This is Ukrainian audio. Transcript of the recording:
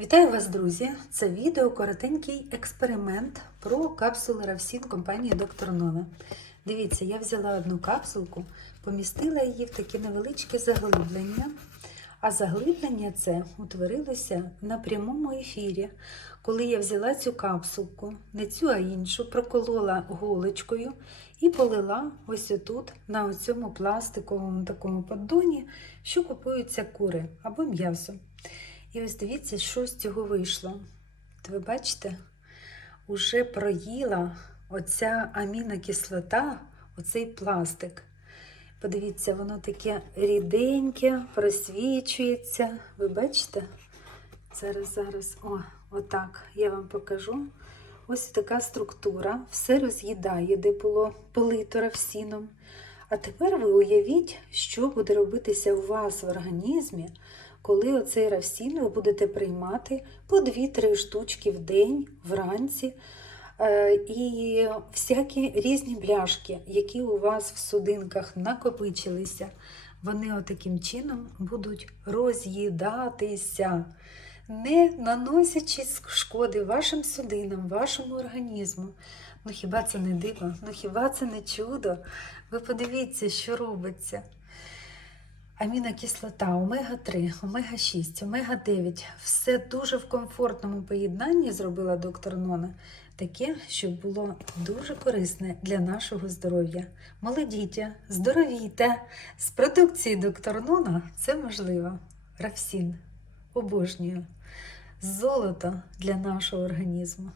Вітаю вас, друзі! Це відео коротенький експеримент про капсули Равсін компанії Доктор Нона. Дивіться, я взяла одну капсулку, помістила її в таке невеличке заглиблення. А заглиблення це утворилося на прямому ефірі, коли я взяла цю капсулку, не цю, а іншу, проколола голочкою і полила ось отут, на цьому пластиковому такому поддоні, що купуються кури або м'ясо. І ось дивіться, що з цього вийшло. От ви бачите, уже проїла оця амінокислота, оцей пластик. Подивіться, воно таке ріденьке, просвічується. Ви бачите? Зараз, зараз, о, отак я вам покажу. Ось така структура, все роз'їдає, де було полито равсіном. А тепер ви уявіть, що буде робитися у вас в організмі, коли оцей равсін ви будете приймати по 2-3 штучки в день, вранці. Е, І всякі різні бляшки, які у вас в судинках накопичилися, вони отаким чином будуть роз'їдатися, не наносячи шкоди вашим судинам, вашому організму. Ну хіба це не диво? Ну хіба це не чудо? Ви подивіться, що робиться. Амінокислота, омега-3, омега-6, омега-9 все дуже в комфортному поєднанні зробила доктор Нона. Таке, щоб було дуже корисне для нашого здоров'я. Молодіття, здоровійте! З продукції доктор Нона це можливо. Равсін, обожнюю. Золото для нашого організму.